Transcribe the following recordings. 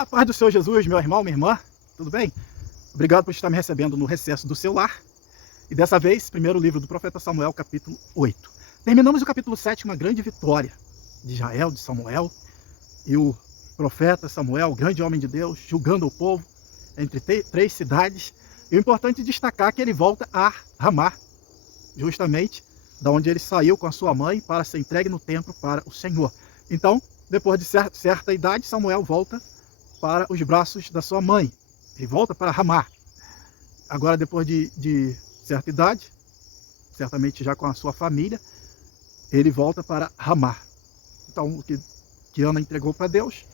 A paz do Senhor Jesus, meu irmão, minha irmã, tudo bem? Obrigado por estar me recebendo no recesso do seu lar. E dessa vez, primeiro livro do profeta Samuel, capítulo 8. Terminamos o capítulo 7, uma grande vitória de Israel, de Samuel. E o profeta Samuel, grande homem de Deus, julgando o povo entre três cidades. E o importante é destacar que ele volta a Ramá, justamente da onde ele saiu com a sua mãe para ser entregue no templo para o Senhor. Então, depois de certa idade, Samuel volta para os braços da sua mãe. Ele volta para Ramá. Agora, depois de certa idade, certamente já com a sua família, ele volta para Ramá. Então, o que Ana entregou para Deus,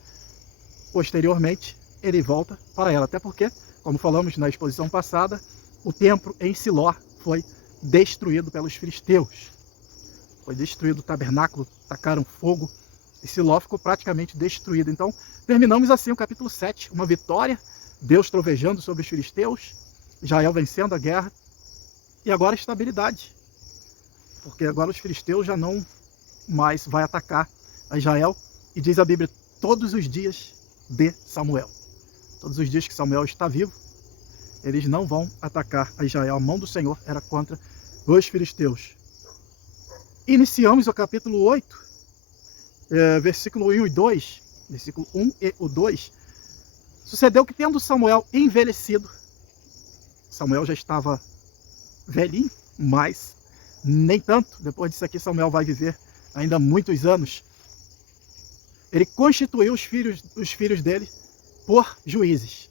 posteriormente, ele volta para ela. Até porque, como falamos na exposição passada, o templo em Siló foi destruído pelos filisteus. Foi destruído o tabernáculo, tacaram fogo, e Siló ficou praticamente destruído. Então, terminamos assim o capítulo 7, uma vitória, Deus trovejando sobre os filisteus, Israel vencendo a guerra, e agora estabilidade, porque agora os filisteus já não mais vai atacar a Israel, e diz a Bíblia, todos os dias de Samuel. Todos os dias que Samuel está vivo, eles não vão atacar a Israel. A mão do Senhor era contra os filisteus. Iniciamos o capítulo 8, versículo 1 e 2, versículo 1 e o 2. Sucedeu que, tendo Samuel envelhecido, Samuel já estava velhinho, mas nem tanto. Depois disso aqui, Samuel vai viver ainda muitos anos. Ele constituiu os filhos dele por juízes.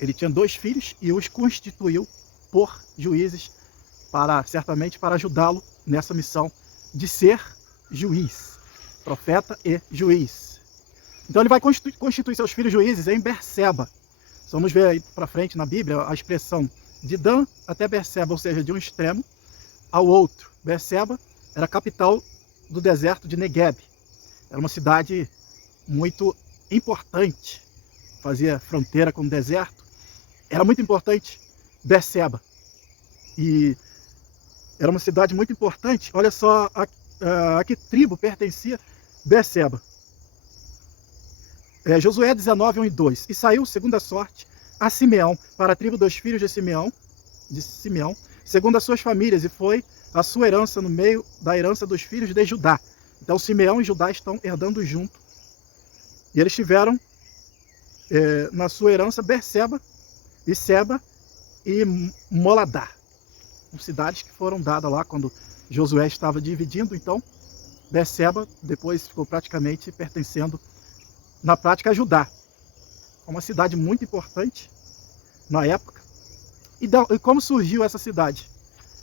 Ele tinha 2 filhos e os constituiu por juízes, certamente para ajudá-lo nessa missão de ser juiz, profeta e juiz. Então ele vai constituir seus filhos juízes em Berseba. Vamos ver aí para frente na Bíblia a expressão de Dan até Berseba, ou seja, de um extremo ao outro. Berseba era a capital do deserto de Negueb. Era uma cidade muito importante, fazia fronteira com o deserto. Era muito importante Berseba. E era uma cidade muito importante. Olha só a que tribo pertencia Berseba. Josué 19, 1 e 2. E saiu, segundo a sorte, a Simeão, para a tribo dos filhos de Simeão, segundo as suas famílias, e foi a sua herança no meio da herança dos filhos de Judá. Então Simeão e Judá estão herdando junto. E eles tiveram na sua herança Berseba, e Seba e Moladá. Cidades que foram dadas lá quando Josué estava dividindo. Então Berseba depois ficou praticamente pertencendo na prática a Judá. É uma cidade muito importante na época. E como surgiu essa cidade?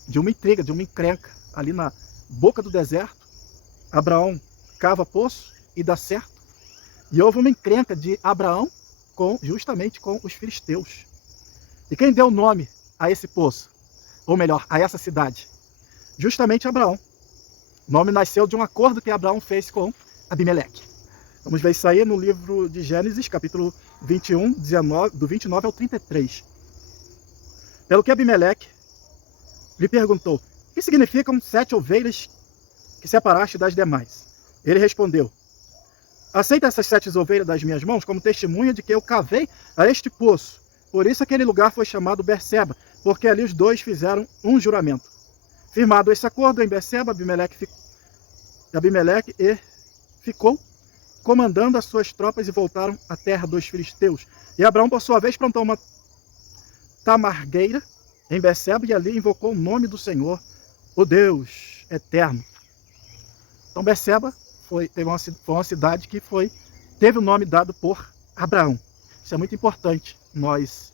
De uma intriga, de uma encrenca. Ali na boca do deserto, Abraão cava poço e dá certo. E houve uma encrenca de Abraão justamente com os filisteus. E quem deu o nome a esse poço? Ou melhor, a essa cidade? Justamente Abraão. O nome nasceu de um acordo que Abraão fez com Abimeleque. Vamos ver isso aí no livro de Gênesis, capítulo 21, do 29 ao 33. Pelo que Abimeleque lhe perguntou, o que significam 7 ovelhas que separaste das demais? Ele respondeu, aceita essas 7 ovelhas das minhas mãos como testemunha de que eu cavei a este poço. Por isso aquele lugar foi chamado Berseba, porque ali os dois fizeram um juramento. Firmado esse acordo em Berseba, Abimeleque ficou comandando as suas tropas e voltaram à terra dos filisteus. E Abraão, por sua vez, plantou uma tamargueira em Berseba e ali invocou o nome do Senhor, o Deus eterno. Então Berseba foi uma cidade que teve o nome dado por Abraão. Isso é muito importante, nós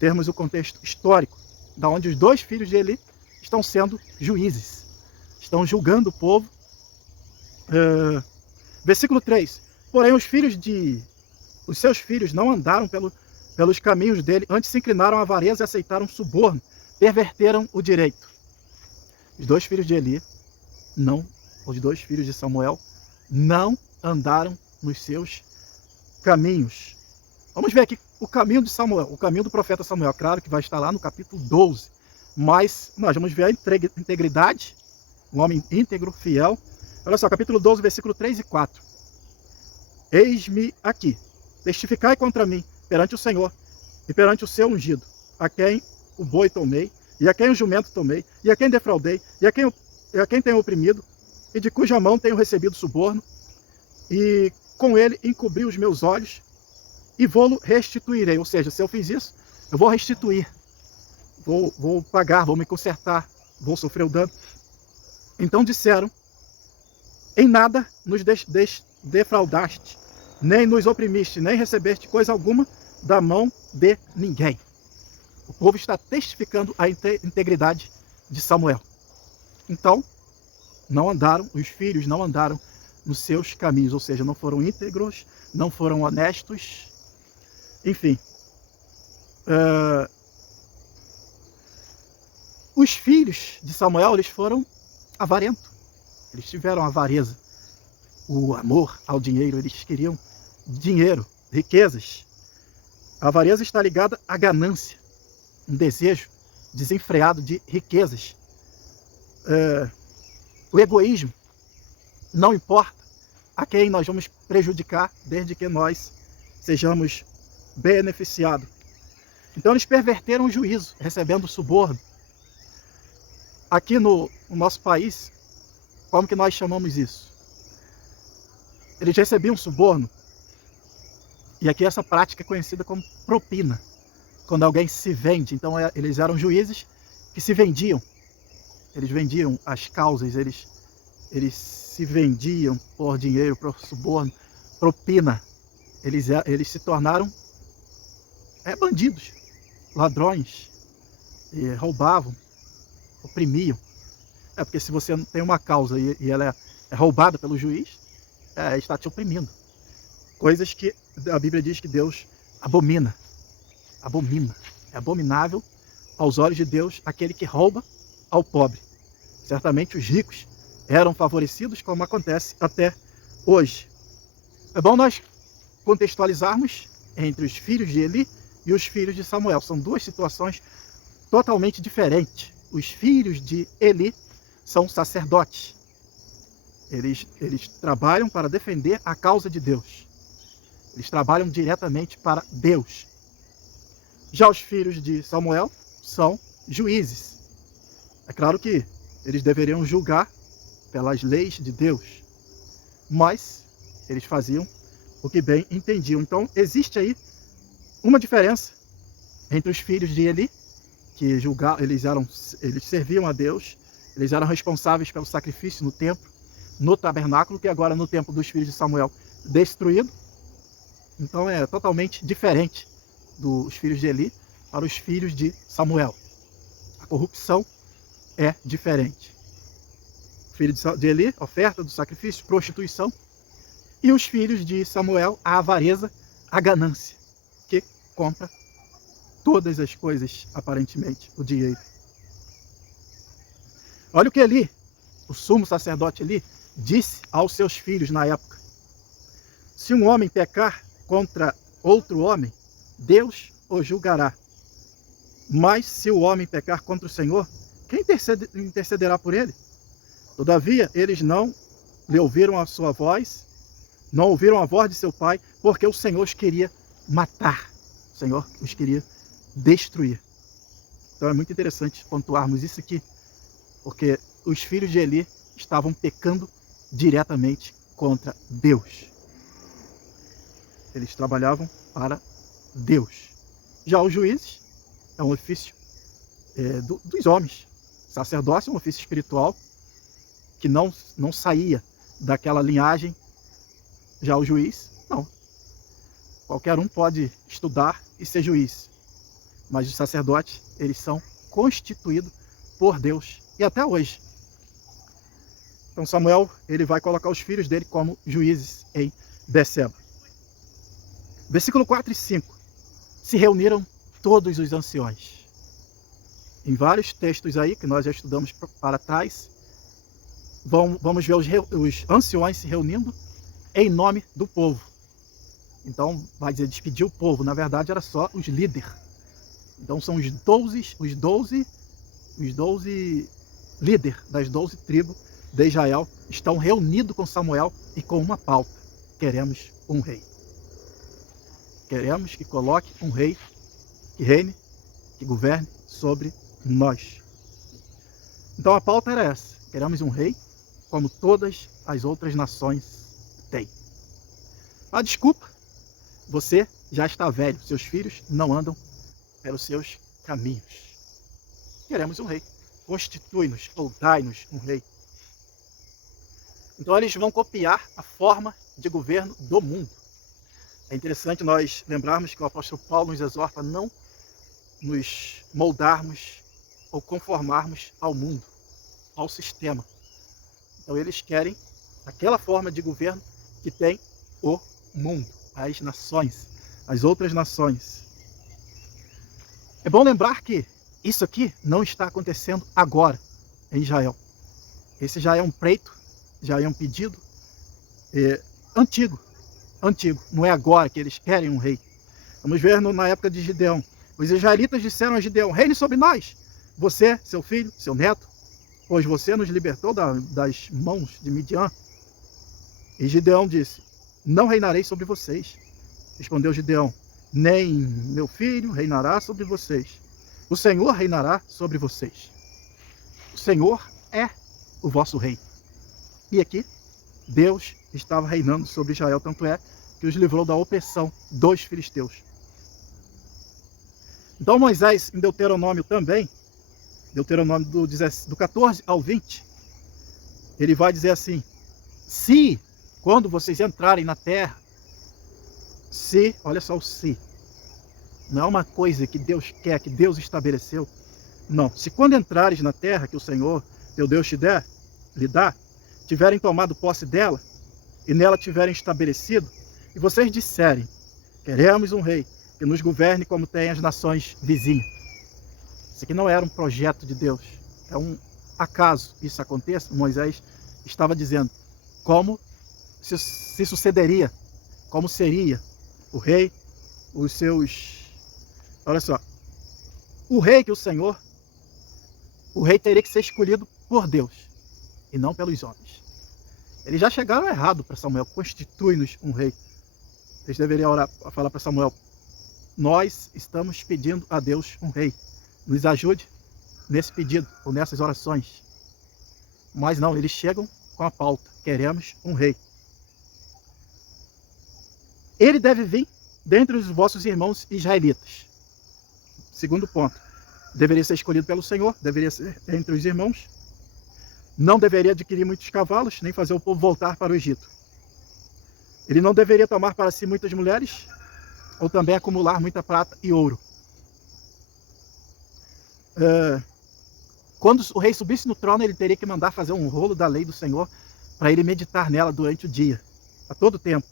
termos o contexto histórico, da onde os 2 filhos de Eli estão sendo juízes, estão julgando o povo. Versículo 3. Porém, os seus filhos não andaram pelos caminhos dele, antes se inclinaram à avareza e aceitaram suborno, perverteram o direito. Os 2 filhos de Eli, os 2 filhos de Samuel, não andaram nos seus caminhos. Vamos ver aqui o caminho de Samuel, o caminho do profeta Samuel. Claro que vai estar lá no capítulo 12. Mas nós vamos ver a integridade, um homem íntegro, fiel. Olha só, capítulo 12, versículo 3 e 4. Eis-me aqui. testificai contra mim perante o Senhor e perante o seu ungido, a quem o boi tomei, e a quem o jumento tomei, e a quem defraudei, e a quem tenho oprimido, e de cuja mão tenho recebido suborno, e com ele encobri os meus olhos, e vou-lo restituirei. Ou seja, se eu fiz isso, eu vou restituir, vou pagar, vou me consertar, vou sofrer o dano. Então disseram, em nada nos defraudaste, nem nos oprimiste, nem recebeste coisa alguma da mão de ninguém. O povo está testificando a integridade de Samuel. Então, não andaram, os filhos não andaram nos seus caminhos, ou seja, não foram íntegros, não foram honestos, enfim. Os filhos de Samuel, eles foram avarentos, eles tiveram avareza, o amor ao dinheiro, eles queriam dinheiro, riquezas. A avareza está ligada à ganância, um desejo desenfreado de riquezas. O egoísmo, não importa a quem nós vamos prejudicar, desde que nós sejamos beneficiados. Então eles perverteram o juízo, recebendo suborno. Aqui no nosso país, como que nós chamamos isso? Eles recebiam suborno, e aqui essa prática é conhecida como propina. Quando alguém se vende, então eles eram juízes que se vendiam. Eles vendiam as causas, eles se vendiam por dinheiro, por suborno, propina. Eles se tornaram bandidos, ladrões, e roubavam, oprimiam. Porque se você tem uma causa e ela é roubada pelo juiz, está te oprimindo. Coisas que a Bíblia diz que Deus abomina. Abomina. É abominável aos olhos de Deus aquele que rouba ao pobre. Certamente os ricos eram favorecidos, como acontece até hoje. É bom nós contextualizarmos entre os filhos de Eli e os filhos de Samuel. São duas situações totalmente diferentes. Os filhos de Eli são sacerdotes. Eles trabalham para defender a causa de Deus. Eles trabalham diretamente para Deus. Já os filhos de Samuel são juízes. É claro que eles deveriam julgar pelas leis de Deus, mas eles faziam o que bem entendiam. Então existe aí uma diferença entre os filhos de Eli, que eles serviam a Deus, eles eram responsáveis pelo sacrifício no templo, no tabernáculo, que agora no tempo dos filhos de Samuel destruído. Então é totalmente diferente dos filhos de Eli para os filhos de Samuel. A corrupção é diferente. O filho de Eli, oferta do sacrifício, prostituição. E os filhos de Samuel, a avareza, a ganância, que compra todas as coisas, aparentemente, o dinheiro. Olha o que Eli, o sumo sacerdote Eli, disse aos seus filhos na época. Se um homem pecar contra outro homem, Deus o julgará. Mas se o homem pecar contra o Senhor, quem intercederá por ele? Todavia, eles não lhe ouviram a sua voz, não ouviram a voz de seu pai, porque o Senhor os queria matar. O Senhor os queria destruir. Então é muito interessante pontuarmos isso aqui, porque os filhos de Eli estavam pecando diretamente contra Deus. Eles trabalhavam para Deus. Já os juízes é um ofício dos homens. Sacerdócio é um ofício espiritual que não saía daquela linhagem. Já o juiz, não. Qualquer um pode estudar e ser juiz. Mas os sacerdotes, eles são constituídos por Deus. E até hoje. Então Samuel, ele vai colocar os filhos dele como juízes em Beceba. Versículo 4 e 5. Se reuniram todos os anciões. Em vários textos aí, que nós já estudamos para trás, vamos ver os anciões se reunindo em nome do povo. Então, vai dizer, despedir o povo. Na verdade, era só os líderes. Então, são os 12 líderes das 12 tribos de Israel estão reunidos com Samuel e com uma pauta. Queremos um rei. Queremos que coloque um rei que reine, que governe sobre nós. Então a pauta era essa. Queremos um rei como todas as outras nações têm. A desculpa, você já está velho, seus filhos não andam pelos seus caminhos. Queremos um rei. Constitui-nos ou dai-nos um rei. Então eles vão copiar a forma de governo do mundo. É interessante nós lembrarmos que o apóstolo Paulo nos exorta a não nos moldarmos ou conformarmos ao mundo, ao sistema. Então eles querem aquela forma de governo que tem o mundo, as nações, as outras nações. É bom lembrar que isso aqui não está acontecendo agora em Israel. Esse já é um pleito, já é um pedido antigo. Não é agora que eles querem um rei. Vamos ver na época de Gideão. Os israelitas disseram a Gideão: reine sobre nós, você, seu filho, seu neto, pois você nos libertou das mãos de Midian. E Gideão disse: não reinarei sobre vocês. Respondeu Gideão: nem meu filho reinará sobre vocês. O Senhor reinará sobre vocês. O Senhor é o vosso rei. E aqui, Deus estava reinando sobre Israel, tanto é que os livrou da opressão dos filisteus. Então Moisés, em Deuteronômio também, Deuteronômio do 14 ao 20, ele vai dizer assim: se, quando vocês entrarem na terra, se, olha só o se, não é uma coisa que Deus quer, que Deus estabeleceu, não. Se quando entrares na terra que o Senhor, teu Deus lhe dá, tiverem tomado posse dela, e nela tiverem estabelecido, e vocês disserem: queremos um rei que nos governe como tem as nações vizinhas. Isso aqui não era um projeto de Deus, é um acaso isso aconteça. Moisés estava dizendo como se sucederia, como seria o rei, os seus... Olha só, o rei teria que ser escolhido por Deus e não pelos homens. Eles já chegaram errado para Samuel: constitui-nos um rei. Eles deveriam orar, falar para Samuel: nós estamos pedindo a Deus um rei, nos ajude nesse pedido ou nessas orações. Mas não, eles chegam com a pauta: queremos um rei. Ele deve vir dentre os vossos irmãos israelitas. Segundo ponto, deveria ser escolhido pelo Senhor, deveria ser entre os irmãos. Não deveria adquirir muitos cavalos, nem fazer o povo voltar para o Egito. Ele não deveria tomar para si muitas mulheres, ou também acumular muita prata e ouro. Quando o rei subisse no trono, ele teria que mandar fazer um rolo da lei do Senhor, para ele meditar nela durante o dia, a todo tempo.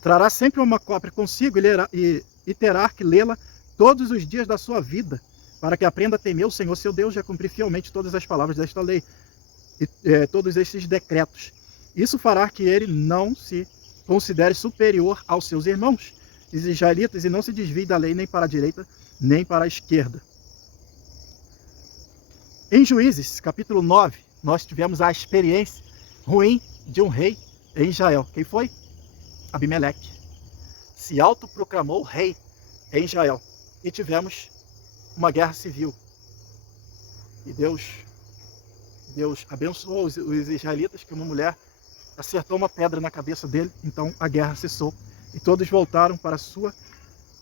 Trará sempre uma cópia consigo e terá que lê-la todos os dias da sua vida, para que aprenda a temer o Senhor seu Deus e a cumprir fielmente todas as palavras desta lei, e todos estes decretos. Isso fará que ele não se considere superior aos seus irmãos, os israelitas, e não se desvie da lei nem para a direita, nem para a esquerda. Em Juízes, capítulo 9, nós tivemos a experiência ruim de um rei em Israel. Quem foi? Abimeleque. Se autoproclamou rei em Israel. E tivemos uma guerra civil. E Deus abençoou os israelitas, que uma mulher acertou uma pedra na cabeça dele, então a guerra cessou. E todos voltaram para a sua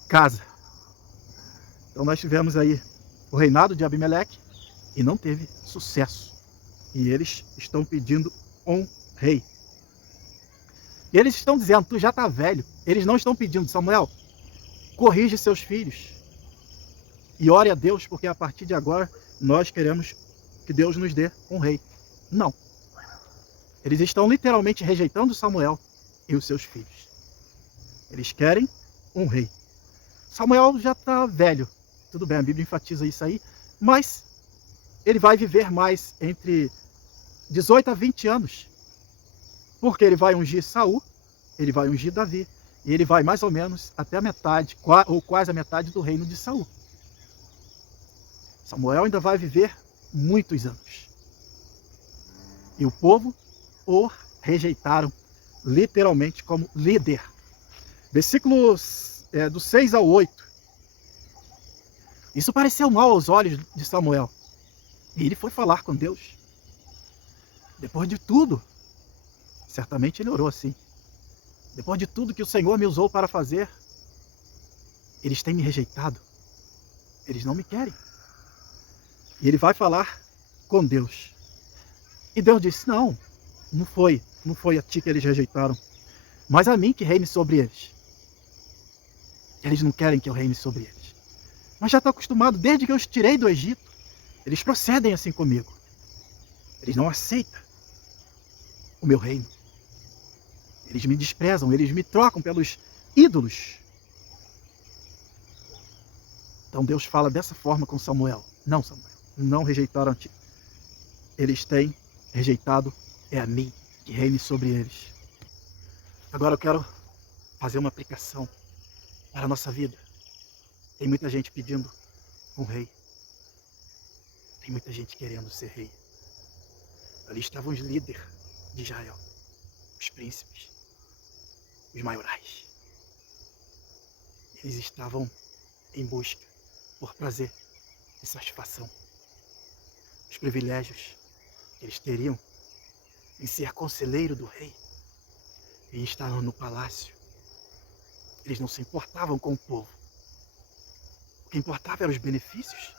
casa. Então nós tivemos aí o reinado de Abimeleque e não teve sucesso. E eles estão pedindo um rei. E eles estão dizendo: tu já está velho. Eles não estão pedindo: Samuel, corrige seus filhos e ore a Deus, porque a partir de agora nós queremos que Deus nos dê um rei. Não. Eles estão literalmente rejeitando Samuel e os seus filhos. Eles querem um rei. Samuel já está velho. Tudo bem, a Bíblia enfatiza isso aí, mas ele vai viver mais entre 18 a 20 anos. Porque ele vai ungir Saul, ele vai ungir Davi, e ele vai mais ou menos até a metade, ou quase a metade do reino de Saul. Samuel ainda vai viver muitos anos. E o povo o rejeitaram literalmente como líder. Versículos do 6 ao 8. Isso pareceu mal aos olhos de Samuel. E ele foi falar com Deus. Depois de tudo, certamente ele orou assim. Depois de tudo que o Senhor me usou para fazer, eles têm me rejeitado. Eles não me querem. E ele vai falar com Deus. E Deus disse, não foi a ti que eles rejeitaram, mas a mim que reine sobre eles. Eles não querem que eu reine sobre eles. Mas já está acostumado, desde que eu os tirei do Egito, eles procedem assim comigo. Eles não aceitam o meu reino. Eles me desprezam, eles me trocam pelos ídolos. Então Deus fala dessa forma com Samuel. Não, Samuel, não rejeitaram a ti. Eles têm rejeitado a mim, que reine sobre eles. Agora eu quero fazer uma aplicação para a nossa vida. Tem muita gente pedindo um rei. Tem muita gente querendo ser rei. Ali estavam os líderes de Israel, os príncipes, os maiorais. Eles estavam em busca por prazer e satisfação. Os privilégios que eles teriam em ser conselheiro do rei, e estar no palácio. Eles não se importavam com o povo. O que importava eram os benefícios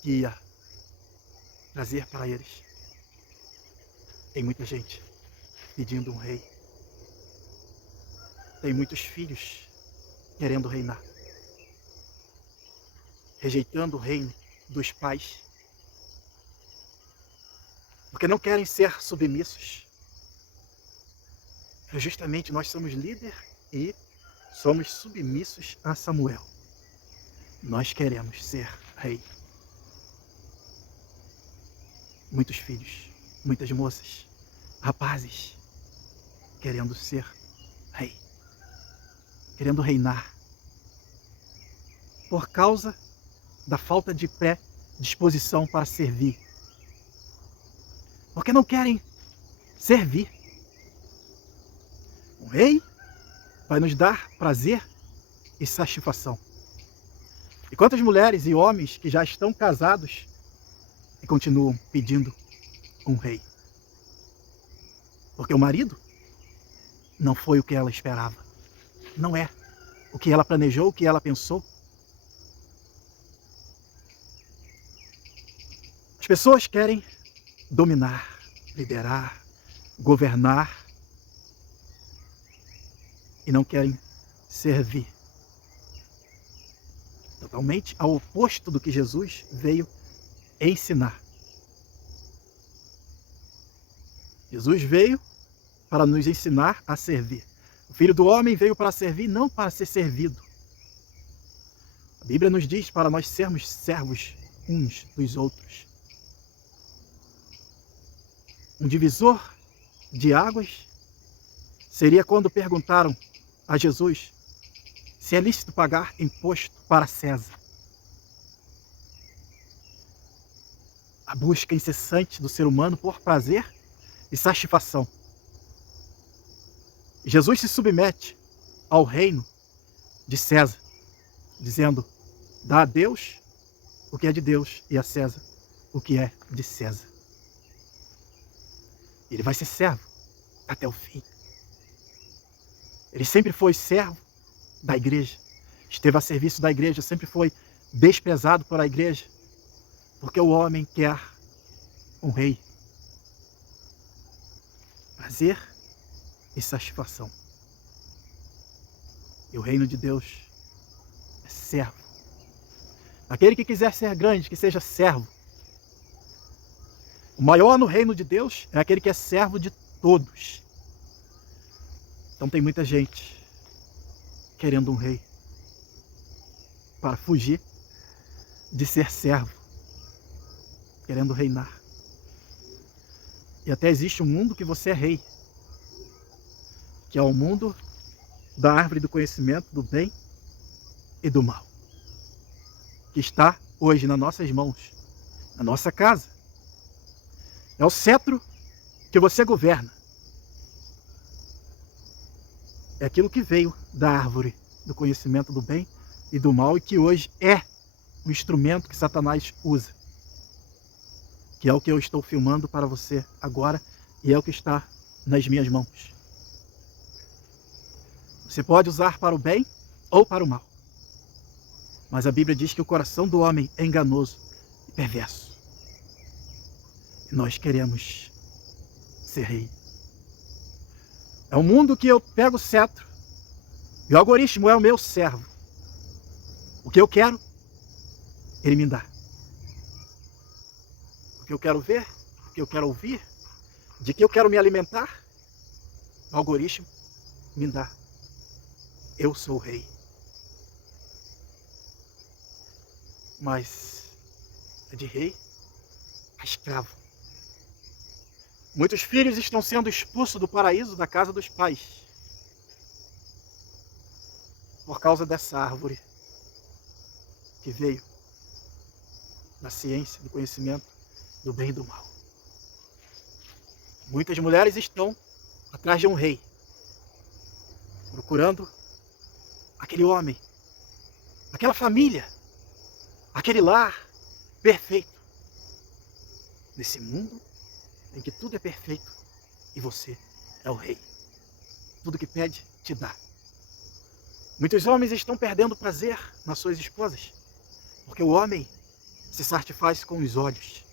que ia trazer para eles. Tem muita gente pedindo um rei. Tem muitos filhos querendo reinar, rejeitando o reino dos pais, porque não querem ser submissos. Justamente nós somos líder e somos submissos a Samuel. Nós queremos ser rei. Muitos filhos, muitas moças, rapazes, querendo ser rei, querendo reinar, por causa da falta de predisposição para servir. Porque não querem servir. O rei vai nos dar prazer e satisfação. E quantas mulheres e homens que já estão casados e continuam pedindo um rei? Porque o marido não foi o que ela esperava. Não é o que ela planejou, o que ela pensou. As pessoas querem dominar, liderar, governar e não querem servir. Totalmente ao oposto do que Jesus veio ensinar. Jesus veio para nos ensinar a servir. O Filho do Homem veio para servir, não para ser servido. A Bíblia nos diz para nós sermos servos uns dos outros. Um divisor de águas seria quando perguntaram a Jesus se é lícito pagar imposto para César. A busca incessante do ser humano por prazer e satisfação. Jesus se submete ao reino de César, dizendo, dá a Deus o que é de Deus e a César o que é de César. Ele vai ser servo até o fim. Ele sempre foi servo da igreja, esteve a serviço da igreja, sempre foi desprezado por a igreja, porque o homem quer um rei. Prazer e satisfação. E o reino de Deus é servo. Aquele que quiser ser grande, que seja servo. O maior no reino de Deus é aquele que é servo de todos. Então tem muita gente querendo um rei para fugir de ser servo, querendo reinar. E até existe um mundo que você é rei, que é o mundo da árvore do conhecimento do bem e do mal, que está hoje nas nossas mãos, na nossa casa. É o cetro que você governa. é aquilo que veio da árvore do conhecimento do bem e do mal e que hoje é o instrumento que Satanás usa. Que é o que eu estou filmando para você agora e é o que está nas minhas mãos. Você pode usar para o bem ou para o mal. Mas a Bíblia diz que o coração do homem é enganoso e perverso. E nós queremos ser rei. É um mundo que eu pego o cetro e o algoritmo é o meu servo. O que eu quero, ele me dá. O que eu quero ver, o que eu quero ouvir, de que eu quero me alimentar, o algoritmo me dá. Eu sou o rei. Mas é de rei a escravo. Muitos filhos estão sendo expulsos do paraíso da casa dos pais por causa dessa árvore que veio da ciência, do conhecimento do bem e do mal. Muitas mulheres estão atrás de um rei, procurando aquele homem, aquela família, aquele lar perfeito. Nesse mundo em que tudo é perfeito e você é o rei. Tudo que pede, te dá. Muitos homens estão perdendo prazer nas suas esposas, porque o homem se satisfaz com os olhos.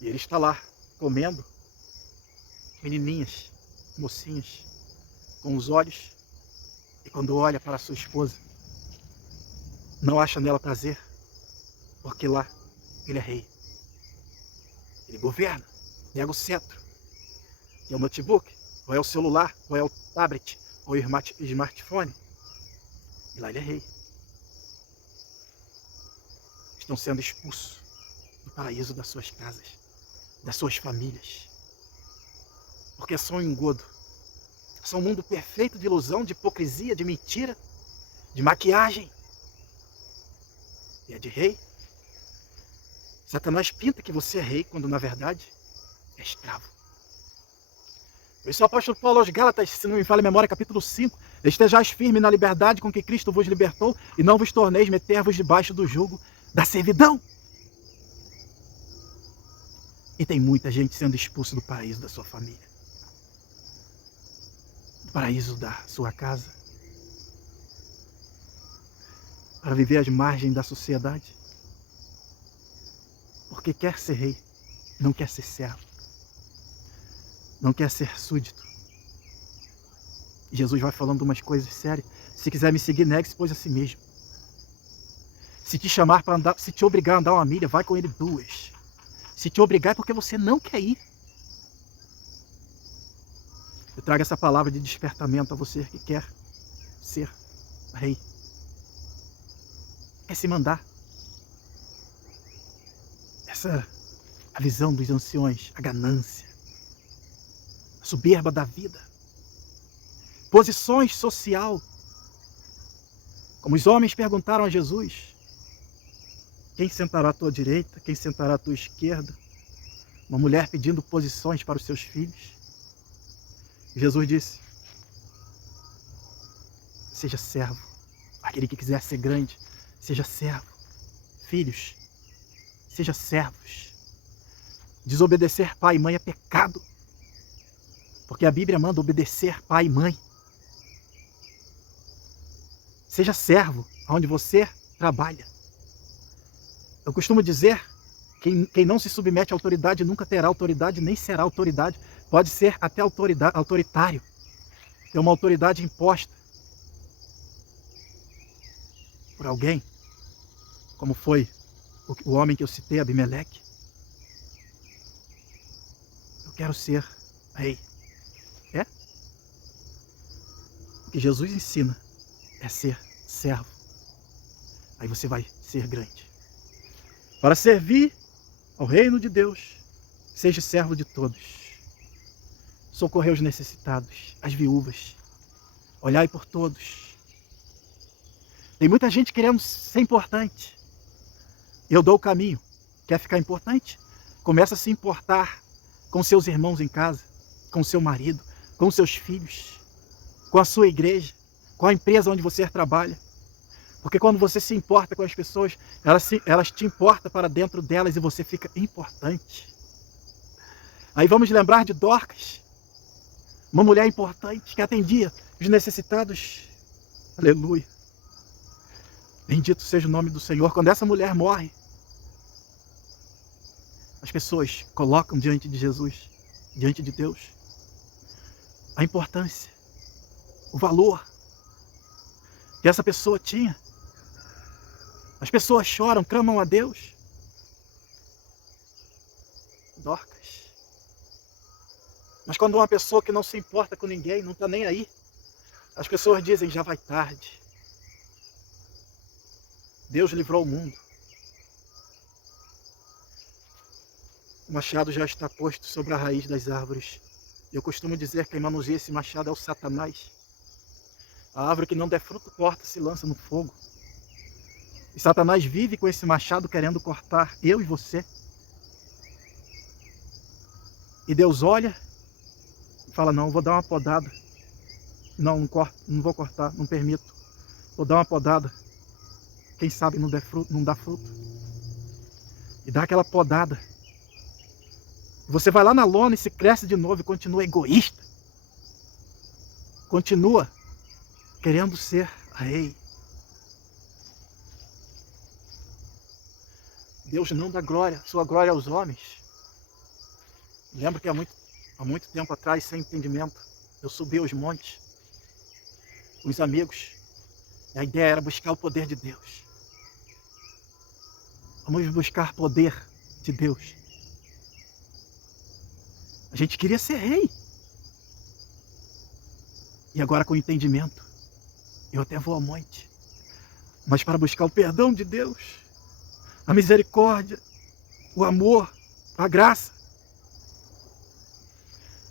E ele está lá, comendo menininhas, mocinhas, com os olhos, e quando olha para a sua esposa, não acha nela prazer, porque lá ele é rei. Ele governa, pega o cetro, que é o notebook, ou é o celular, ou é o tablet, ou o smartphone. E lá ele é rei. Estão sendo expulsos do paraíso das suas casas, das suas famílias. Porque é só um engodo. É só um mundo perfeito de ilusão, de hipocrisia, de mentira, de maquiagem. E é de rei. Satanás pinta que você é rei, quando na verdade é escravo. Por isso o apóstolo Paulo aos Gálatas, se não me falha a memória, capítulo 5, estejais firmes na liberdade com que Cristo vos libertou e não vos torneis meter-vos debaixo do jugo da servidão. E tem muita gente sendo expulsa do paraíso da sua família, do paraíso da sua casa, para viver às margens da sociedade, porque quer ser rei, não quer ser servo, não quer ser súdito. E Jesus vai falando umas coisas sérias. Se quiser me seguir, negue-se, pois a si mesmo. Se te chamar para andar, se te obrigar a andar 1 milha, vai com ele 2. Se te obrigar é porque você não quer ir. Eu trago essa palavra de despertamento a você que quer ser rei. Quer se mandar. Essa é a visão dos anciões, a ganância, a soberba da vida. Posições social. Como os homens perguntaram a Jesus, quem sentará à tua direita, quem sentará à tua esquerda? Uma mulher pedindo posições para os seus filhos. Jesus disse, seja servo. Aquele que quiser ser grande, seja servo. Filhos, seja servos. Desobedecer pai e mãe é pecado. Porque a Bíblia manda obedecer pai e mãe. Seja servo onde você trabalha. Eu costumo dizer, quem não se submete à autoridade nunca terá autoridade, nem será autoridade. Pode ser até autoritário. Ter uma autoridade imposta por alguém, como foi o homem que eu citei, Abimeleque. Eu quero ser rei. É? O que Jesus ensina é ser servo. Aí você vai ser grande. Para servir ao reino de Deus, seja servo de todos. Socorrer os necessitados, as viúvas. Olhai por todos. Tem muita gente querendo ser importante. Eu dou o caminho. Quer ficar importante? Começa a se importar com seus irmãos em casa, com seu marido, com seus filhos. com a sua igreja, com a empresa onde você trabalha. Porque quando você se importa com as pessoas, elas te importam para dentro delas e você fica importante. Aí vamos lembrar de Dorcas, uma mulher importante que atendia os necessitados. Aleluia. Bendito seja o nome do Senhor. Quando essa mulher morre, as pessoas colocam diante de Jesus, diante de Deus, a importância, o valor que essa pessoa tinha. As pessoas choram, clamam a Deus. Dorcas. Mas quando uma pessoa que não se importa com ninguém, não está nem aí, as pessoas dizem, já vai tarde. Deus livrou o mundo. O machado já está posto sobre a raiz das árvores. Eu costumo dizer que quem manuseia esse machado é o Satanás. A árvore que não der fruto corta, se lança no fogo. E Satanás vive com esse machado querendo cortar eu e você. E Deus olha e fala, não, vou dar uma podada. Não, não corto, não vou cortar, não permito. Vou dar uma podada. Quem sabe não dá fruto. E dá aquela podada. Você vai lá na lona e se cresce de novo e continua egoísta. Continua querendo ser rei. Deus não dá glória, sua glória aos homens. Lembro que há muito tempo atrás, sem entendimento, eu subi aos montes com os amigos. E a ideia era buscar o poder de Deus. Vamos buscar poder de Deus. A gente queria ser rei. E agora com entendimento, eu até vou ao monte. Mas para buscar o perdão de Deus, a misericórdia, o amor, a graça.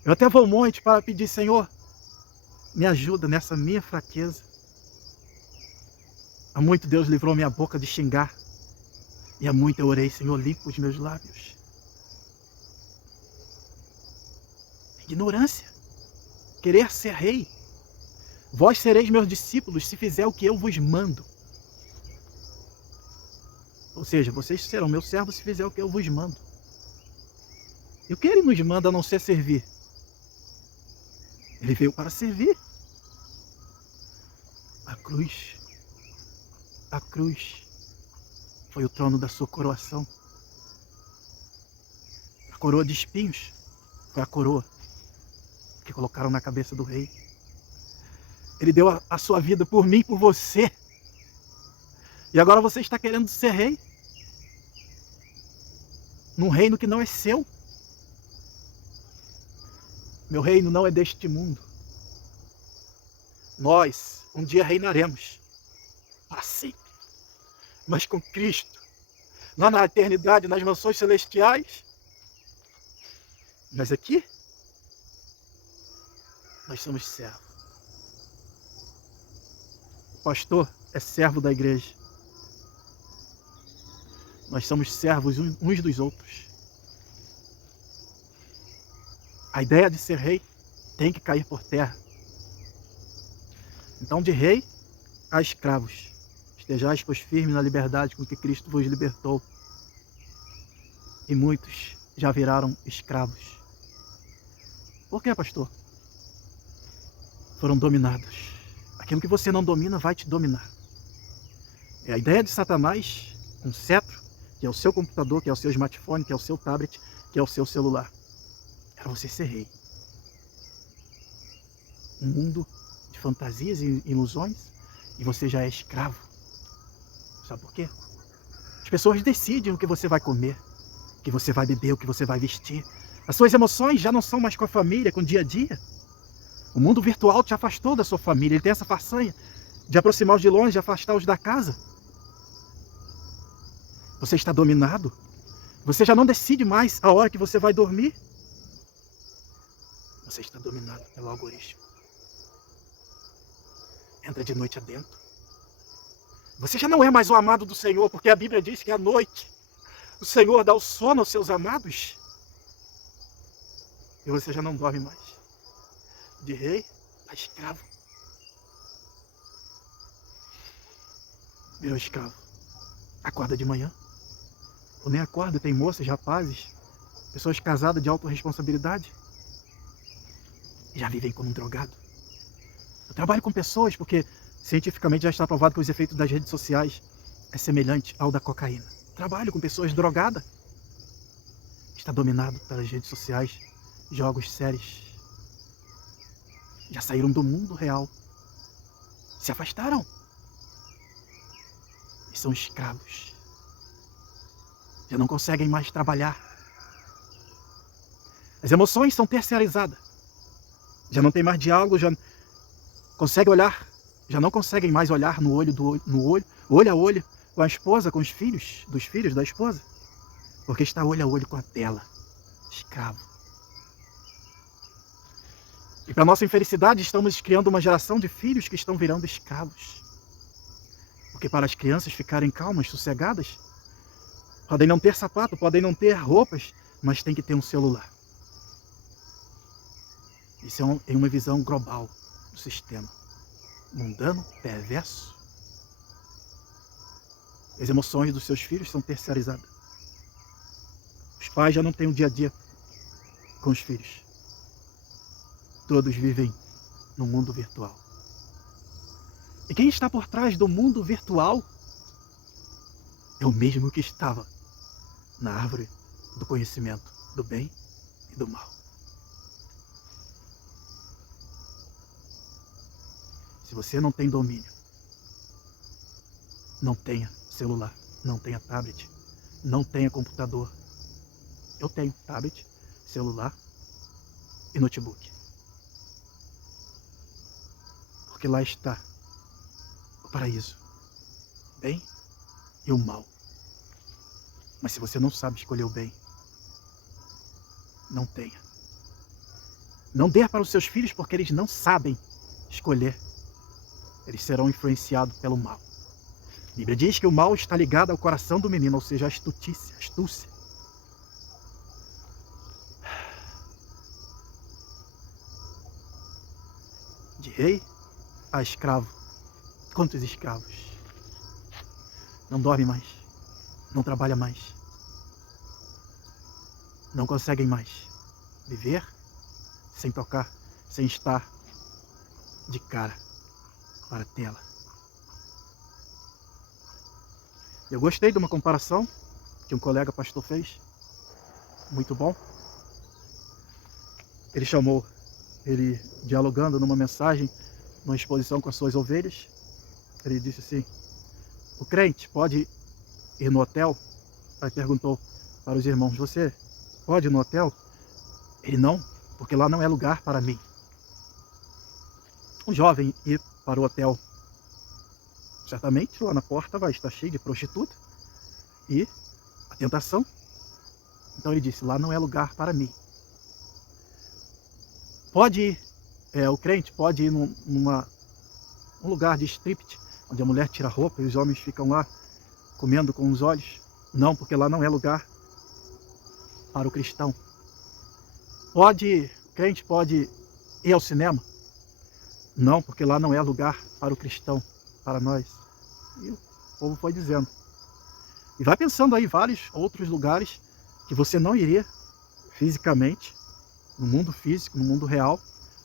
Eu até vou ao monte para pedir, Senhor, me ajuda nessa minha fraqueza. Há muito Deus livrou minha boca de xingar. E há muito eu orei, Senhor, limpa os meus lábios. Ignorância. Querer ser rei. Vós sereis meus discípulos se fizer o que eu vos mando. Ou seja, vocês serão meus servos se fizer o que eu vos mando. E o que ele nos manda a não ser servir? Ele veio para servir. A cruz foi o trono da sua coroação. A coroa de espinhos foi a coroa que colocaram na cabeça do rei. Ele deu a sua vida por mim, por você. E agora você está querendo ser rei? Num reino que não é seu. Meu reino não é deste mundo. Nós um dia reinaremos para sempre. Mas com Cristo, lá na eternidade, nas mansões celestiais. Mas aqui, nós somos servos. O pastor é servo da igreja. Nós somos servos uns dos outros. A ideia de ser rei tem que cair por terra. Então, de rei a escravos, estejais, pois, firmes na liberdade com que Cristo vos libertou. E muitos já viraram escravos. Por quê, pastor? Foram dominados. Aquilo que você não domina vai te dominar. É a ideia de Satanás, um cetro, que é o seu computador, que é o seu smartphone, que é o seu tablet, que é o seu celular. Era você ser rei. Um mundo de fantasias e ilusões, e você já é escravo. Sabe por quê? As pessoas decidem o que você vai comer, o que você vai beber, o que você vai vestir. As suas emoções já não são mais com a família, com o dia a dia. O mundo virtual te afastou da sua família. Ele tem essa façanha de aproximar os de longe, de afastar os da casa. Você está dominado. Você já não decide mais a hora que você vai dormir. Você está dominado pelo algoritmo. Entra de noite adentro. Você já não é mais o amado do Senhor, porque a Bíblia diz que à noite o Senhor dá o sono aos seus amados. E você já não dorme mais. De rei a escravo. virou escravo. Acorda de manhã, ou nem acorda, tem moças, rapazes, pessoas casadas de autorresponsabilidade, já vivem como um drogado. Eu trabalho com pessoas porque cientificamente já está provado que os efeitos das redes sociais é semelhante ao da cocaína. Trabalho com pessoas drogadas. Está dominado pelas redes sociais, jogos, séries. Já saíram do mundo real. Se afastaram. E são escravos. Já não conseguem mais trabalhar. As emoções são terceirizadas. Já não tem mais diálogo, já consegue olhar, já não conseguem mais olhar no olho olho a olho, com a esposa, com os filhos, dos filhos da esposa, porque está olho a olho com a tela, escravo. E para nossa infelicidade, estamos criando uma geração de filhos que estão virando escravos. Porque para as crianças ficarem calmas, sossegadas, podem não ter sapato, podem não ter roupas, mas tem que ter um celular. Isso é uma visão global do sistema. Mundano, perverso. As emoções dos seus filhos são terceirizadas. Os pais já não têm o dia a dia com os filhos. Todos vivem no mundo virtual. E quem está por trás do mundo virtual é o mesmo que estava na árvore do conhecimento do bem e do mal. Se você não tem domínio, não tenha celular, não tenha tablet, não tenha computador. Eu tenho tablet, celular e notebook. Porque lá está o paraíso, o bem e o mal. Mas se você não sabe escolher o bem, não tenha. Não dê para os seus filhos porque eles não sabem escolher. Eles serão influenciados pelo mal. A Bíblia diz que o mal está ligado ao coração do menino, ou seja, a astúcia. De rei a escravo. Quantos escravos? Não dorme mais, não trabalha mais, não conseguem mais viver sem tocar, sem estar de cara para a tela. Eu gostei de uma comparação que um colega pastor fez, muito bom. Ele chamou, ele dialogando numa mensagem, numa exposição com as suas ovelhas, ele disse assim: o crente pode ir no hotel? Aí perguntou para os irmãos: você pode ir no hotel? Ele: não, porque lá não é lugar para mim. Um jovem ir para o hotel, certamente lá na porta vai estar cheio de prostituta e a tentação. Então ele disse: lá não é lugar para mim. Pode ir, o crente pode ir num lugar de striptease, onde a mulher tira a roupa e os homens ficam lá comendo com os olhos? Não, porque lá não é lugar para o cristão. O crente pode ir ao cinema? Não, porque lá não é lugar para o cristão, para nós. E o povo foi dizendo. E vai pensando aí vários outros lugares que você não iria fisicamente, no mundo físico, no mundo real,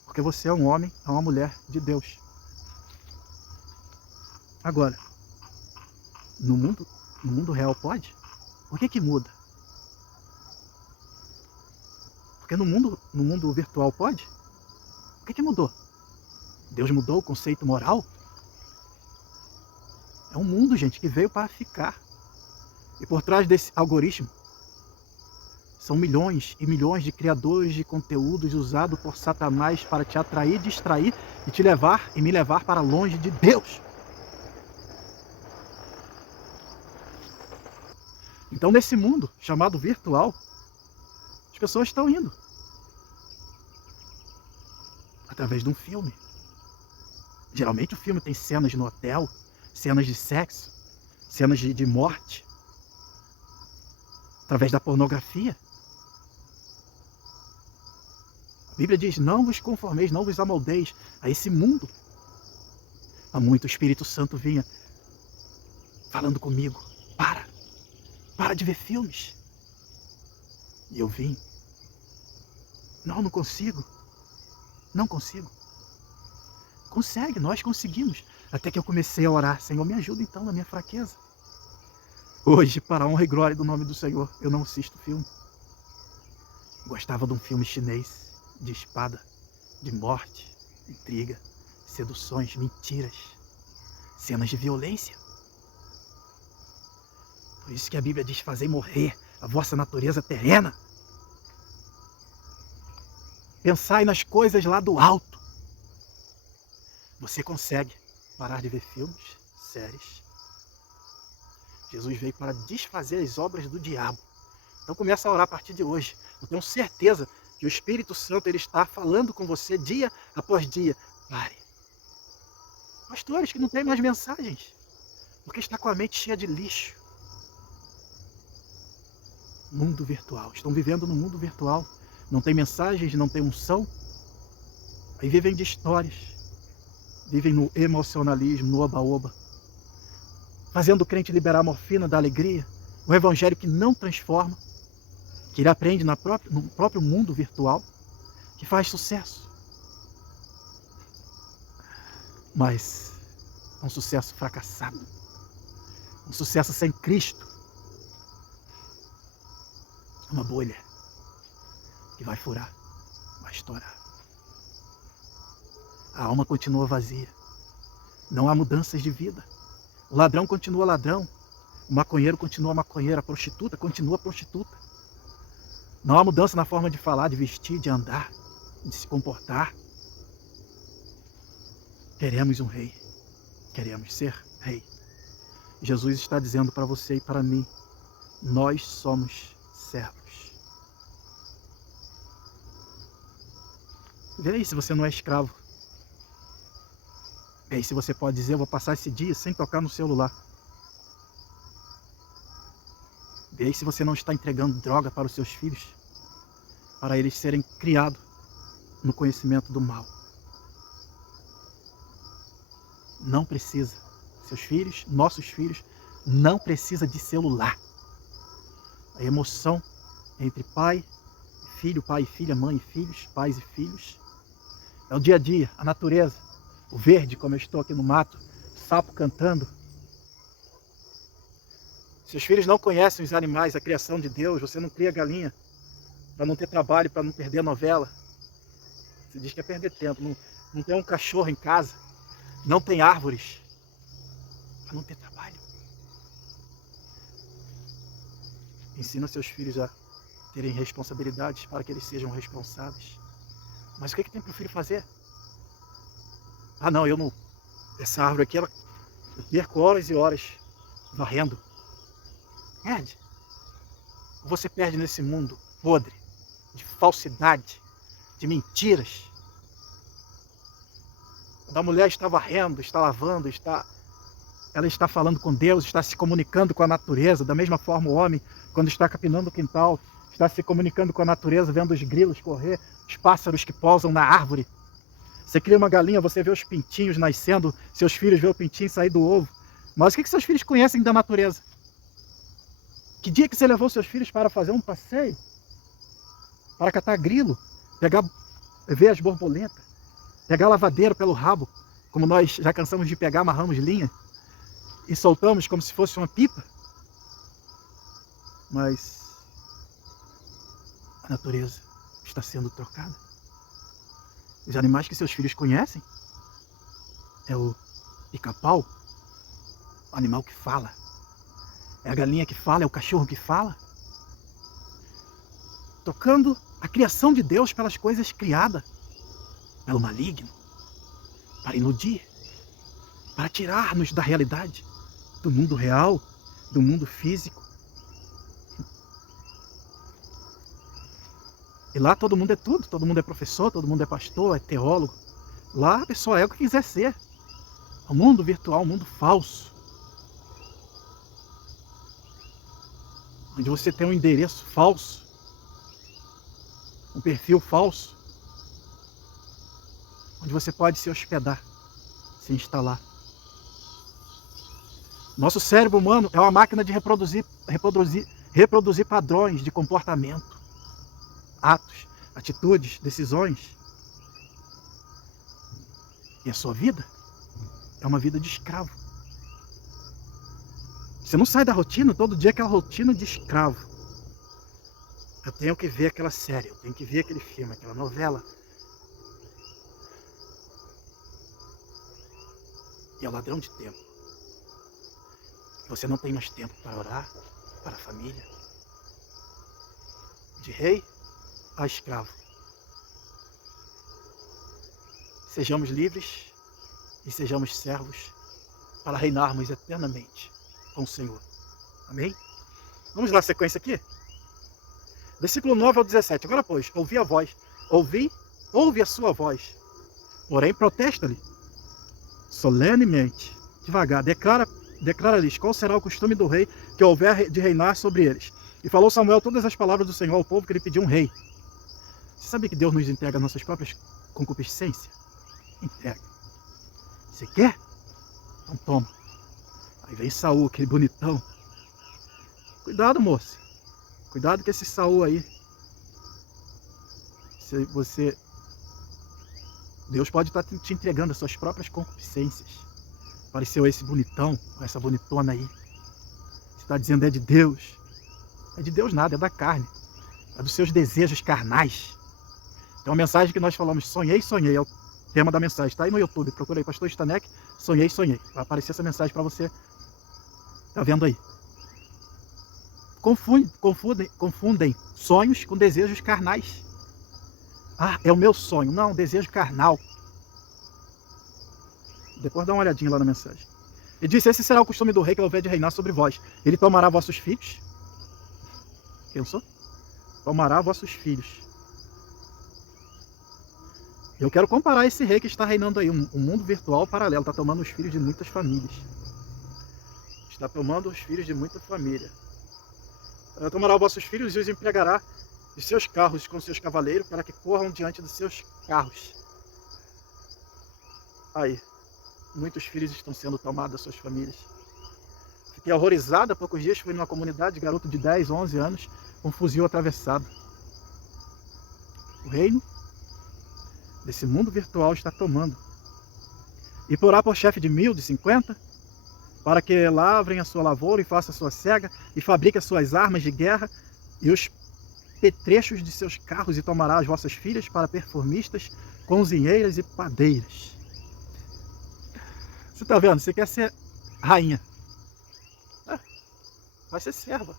porque você é um homem, é uma mulher de Deus. Agora, no mundo real pode? Por que muda? Porque no mundo virtual pode? Por que mudou? Deus mudou o conceito moral? É um mundo, gente, que veio para ficar. E por trás desse algoritmo são milhões e milhões de criadores de conteúdos usados por Satanás para te atrair, distrair e te levar e me levar para longe de Deus. Então, nesse mundo chamado virtual, as pessoas estão indo através de um filme. Geralmente o filme tem cenas no hotel, cenas de sexo, cenas de morte, através da pornografia. A Bíblia diz: não vos conformeis, não vos amoldeis a esse mundo. Há muito o Espírito Santo vinha falando comigo, para de ver filmes. E eu vim. Não consigo. Não consigo. Consegue, nós conseguimos. Até que eu comecei a orar, Senhor, me ajuda então na minha fraqueza. Hoje, para a honra e glória do nome do Senhor, eu não assisto filme. Gostava de um filme chinês, de espada, de morte, intriga, seduções, mentiras, cenas de violência. Por isso que a Bíblia diz, fazei morrer a vossa natureza terrena. Pensai nas coisas lá do alto. Você consegue parar de ver filmes, séries. Jesus veio para desfazer as obras do diabo. Então começa a orar a partir de hoje. Eu tenho certeza que o Espírito Santo ele está falando com você dia após dia. Pare. Pastores que não têm mais mensagens, porque está com a mente cheia de lixo. Mundo virtual. Estão vivendo no mundo virtual. Não tem mensagens, não tem unção. Aí vivem de histórias. Vivem no emocionalismo, no oba-oba. Fazendo o crente liberar a morfina da alegria. Um evangelho que não transforma. Que ele aprende no próprio mundo virtual. Que faz sucesso. Mas é um sucesso fracassado. Um sucesso sem Cristo. Uma bolha que vai furar, vai estourar. A alma continua vazia. Não há mudanças de vida. O ladrão continua ladrão. O maconheiro continua maconheiro. A prostituta continua prostituta. Não há mudança na forma de falar, de vestir, de andar, de se comportar. Queremos um rei. Queremos ser rei. Jesus está dizendo para você e para mim, nós somos servos. Vê aí se você não é escravo. Vê aí se você pode dizer, eu vou passar esse dia sem tocar no celular. Vê aí se você não está entregando droga para os seus filhos, para eles serem criados no conhecimento do mal. Não precisa. Seus filhos, nossos filhos, não precisa de celular. A emoção entre pai e filho, pai e filha, mãe e filhos, pais e filhos, é o dia a dia, a natureza, o verde, como eu estou aqui no mato, sapo cantando. Seus filhos não conhecem os animais, a criação de Deus, você não cria galinha para não ter trabalho, para não perder a novela. Você diz que é perder tempo, não tem um cachorro em casa, não tem árvores, para não ter trabalho. Ensina seus filhos a terem responsabilidades para que eles sejam responsáveis. Mas o que tem para o filho fazer? Ah não, eu não... Essa árvore aqui, eu perco horas e horas varrendo. Perde. Você perde nesse mundo podre, de falsidade, de mentiras. Quando a mulher está varrendo, está lavando, ela está falando com Deus, está se comunicando com a natureza. Da mesma forma o homem, quando está capinando o quintal, está se comunicando com a natureza, vendo os grilos correr, os pássaros que pousam na árvore. Você cria uma galinha, você vê os pintinhos nascendo, seus filhos vê o pintinho sair do ovo. Mas o que seus filhos conhecem da natureza? Que dia que você levou seus filhos para fazer um passeio? Para catar grilo, ver as borboletas, pegar lavadeiro pelo rabo, como nós já cansamos de pegar, amarramos linha e soltamos como se fosse uma pipa? Mas a natureza está sendo trocada. Os animais que seus filhos conhecem é o pica-pau, o animal que fala. É a galinha que fala, é o cachorro que fala. Tocando a criação de Deus pelas coisas criadas pelo maligno, para iludir, para tirar-nos da realidade, do mundo real, do mundo físico. E lá todo mundo é tudo, todo mundo é professor, todo mundo é pastor, é teólogo. Lá a pessoa é o que quiser ser. É um mundo virtual, um mundo falso. Onde você tem um endereço falso, um perfil falso, onde você pode se hospedar, se instalar. Nosso cérebro humano é uma máquina de reproduzir padrões de comportamento, atos, atitudes, decisões. E a sua vida é uma vida de escravo. Você não sai da rotina, todo dia aquela rotina de escravo. Eu tenho que ver aquela série, eu tenho que ver aquele filme, aquela novela. E é o ladrão de tempo. Você não tem mais tempo para orar, para a família. De rei a escravo. Sejamos livres e sejamos servos para reinarmos eternamente com o Senhor. Amém? Vamos lá, sequência aqui. Versículo 9 ao 17. Agora, pois, ouvi a voz. Ouve a sua voz. Porém, protesta-lhe solenemente, devagar. Declara-lhes qual será o costume do rei que houver de reinar sobre eles. E falou Samuel todas as palavras do Senhor ao povo que ele pediu um rei. Você sabe que Deus nos entrega nossas próprias concupiscências? Entrega. Você quer? Então toma. Aí vem Saul, aquele bonitão. Cuidado, moça. Cuidado com esse Saul aí. Deus pode estar te entregando as suas próprias concupiscências. Apareceu esse bonitão, essa bonitona aí. Você está dizendo é de Deus. É de Deus nada, é da carne. É dos seus desejos carnais. Tem uma mensagem que nós falamos, sonhei, sonhei. É o tema da mensagem. Está aí no YouTube. Procura aí, Pastor Stanek, sonhei, sonhei. Vai aparecer essa mensagem para você. Está vendo aí? Confundem sonhos com desejos carnais. Ah, é o meu sonho. Não, desejo carnal. Depois dá uma olhadinha lá na mensagem. Ele disse, esse será o costume do rei que houver de reinar sobre vós. Ele tomará vossos filhos. Pensou? Tomará vossos filhos. Eu quero comparar esse rei que está reinando aí, um mundo virtual paralelo. Está tomando os filhos de muitas famílias. Está tomando os filhos de muita família. Tomará vossos filhos e os empregará de seus carros com seus cavaleiros para que corram diante dos seus carros. Aí, muitos filhos estão sendo tomados das suas famílias. Fiquei horrorizado há poucos dias, fui numa comunidade, garoto de 10, 11 anos, com um fuzil atravessado. O reino desse mundo virtual está tomando. E porá por chefe de 1000, de 50, para que lavrem a sua lavoura e façam a sua cega, e fabriquem as suas armas de guerra, e os petrechos de seus carros, e tomará as vossas filhas para perfumistas, cozinheiras e padeiras. Você está vendo? Você quer ser rainha. Vai ser serva.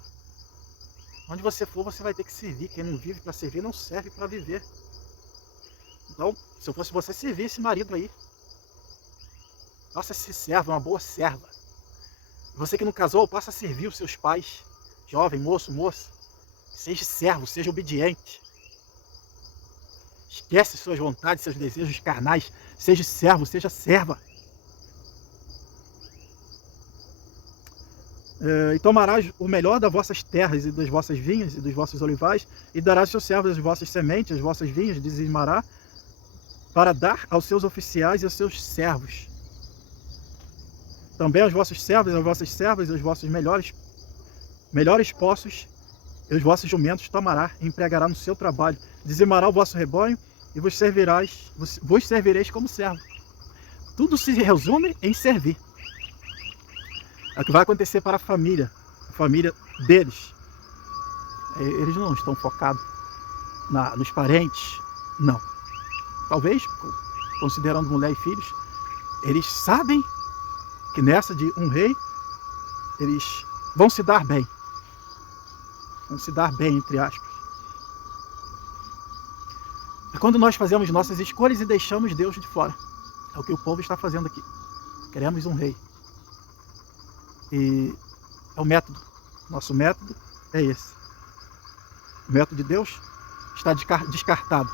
Onde você for, você vai ter que servir. Quem não vive para servir, não serve para viver. Então, se eu fosse você, servir esse marido aí. Passa a ser serva, uma boa serva. Você que não casou, passa a servir os seus pais. Jovem, moço, moça. Seja servo, seja obediente. Esquece suas vontades, seus desejos carnais. Seja servo, seja serva. E tomarás o melhor das vossas terras e das vossas vinhas e dos vossos olivais, e darás aos seus servos as vossas sementes, as vossas vinhas, dizimará, para dar aos seus oficiais e aos seus servos. Também aos vossos servos, às vossas servas, aos vossos melhores poços, e os vossos jumentos tomará e empregará no seu trabalho. Dizimará o vosso rebanho, e vos servireis como servo. Tudo se resume em servir. É o que vai acontecer para a família deles. Eles não estão focados nos parentes, não. Talvez, considerando mulher e filhos, eles sabem que nessa de um rei, eles vão se dar bem. Vão se dar bem, entre aspas. É quando nós fazemos nossas escolhas e deixamos Deus de fora. É o que o povo está fazendo aqui. Queremos um rei. E é o método. Nosso método é esse. O método de Deus está descartado.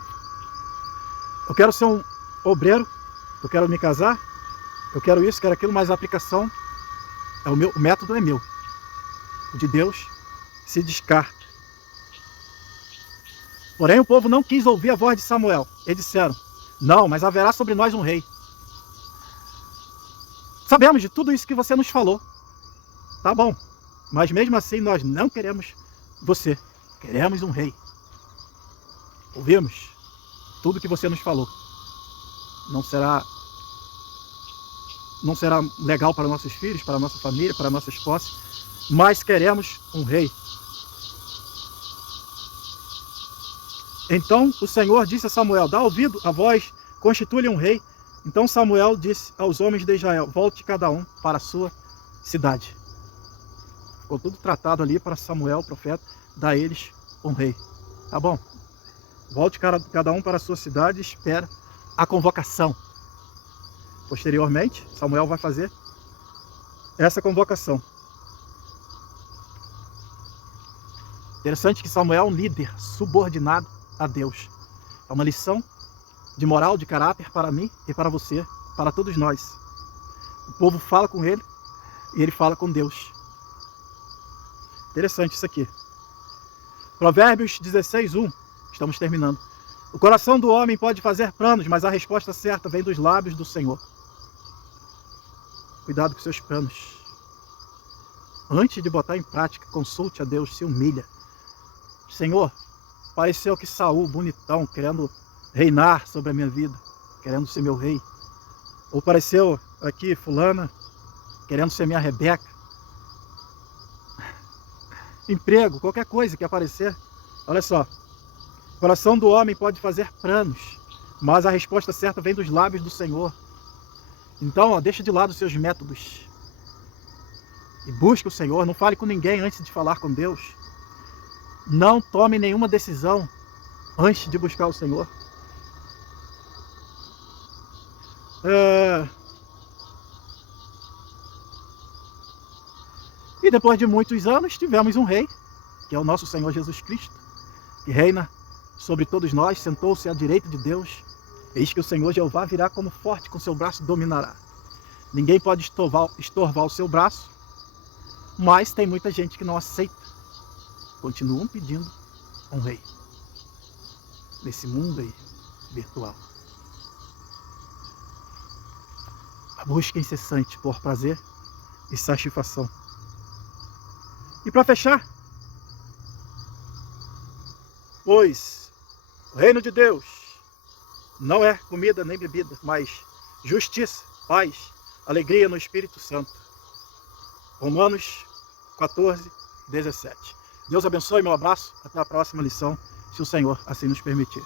Eu quero ser um obreiro, eu quero me casar, eu quero isso, quero aquilo, mas a aplicação, o método é meu. O de Deus se descarta. Porém, o povo não quis ouvir a voz de Samuel. Eles disseram, não, mas haverá sobre nós um rei. Sabemos de tudo isso que você nos falou. Tá bom, mas mesmo assim nós não queremos você, queremos um rei. Ouvimos tudo que você nos falou. Não será legal para nossos filhos, para nossa família, para nossas posses, mas queremos um rei. Então o Senhor disse a Samuel: dá ouvido à voz, constitui-lhe um rei. Então Samuel disse aos homens de Israel: volte cada um para a sua cidade. Ficou tudo tratado ali para Samuel, o profeta, dar a eles um rei. Tá bom? Volte cada um para a sua cidade e espera a convocação. Posteriormente, Samuel vai fazer essa convocação. Interessante que Samuel é um líder subordinado a Deus. É uma lição de moral, de caráter para mim e para você, para todos nós. O povo fala com ele e ele fala com Deus. Interessante isso aqui. Provérbios 16:1. Estamos terminando. O coração do homem pode fazer planos, mas a resposta certa vem dos lábios do Senhor. Cuidado com seus planos. Antes de botar em prática, consulte a Deus, se humilha. Senhor, pareceu que Saul, bonitão, querendo reinar sobre a minha vida, querendo ser meu rei. Ou pareceu aqui fulana, querendo ser minha Rebeca. Emprego, qualquer coisa que aparecer. Olha só. O coração do homem pode fazer planos, mas a resposta certa vem dos lábios do Senhor. Então, ó, deixa de lado os seus métodos. E busque o Senhor. Não fale com ninguém antes de falar com Deus. Não tome nenhuma decisão antes de buscar o Senhor. E depois de muitos anos, tivemos um rei, que é o nosso Senhor Jesus Cristo, que reina sobre todos nós, sentou-se à direita de Deus. Eis que o Senhor Jeová virá como forte, com seu braço dominará. Ninguém pode estorvar o seu braço, mas tem muita gente que não aceita. Continuam pedindo um rei nesse mundo aí virtual. A busca incessante por prazer e satisfação. E para fechar, pois o reino de Deus não é comida nem bebida, mas justiça, paz, alegria no Espírito Santo. Romanos 14:17. Deus abençoe, meu abraço, até a próxima lição, se o Senhor assim nos permitir.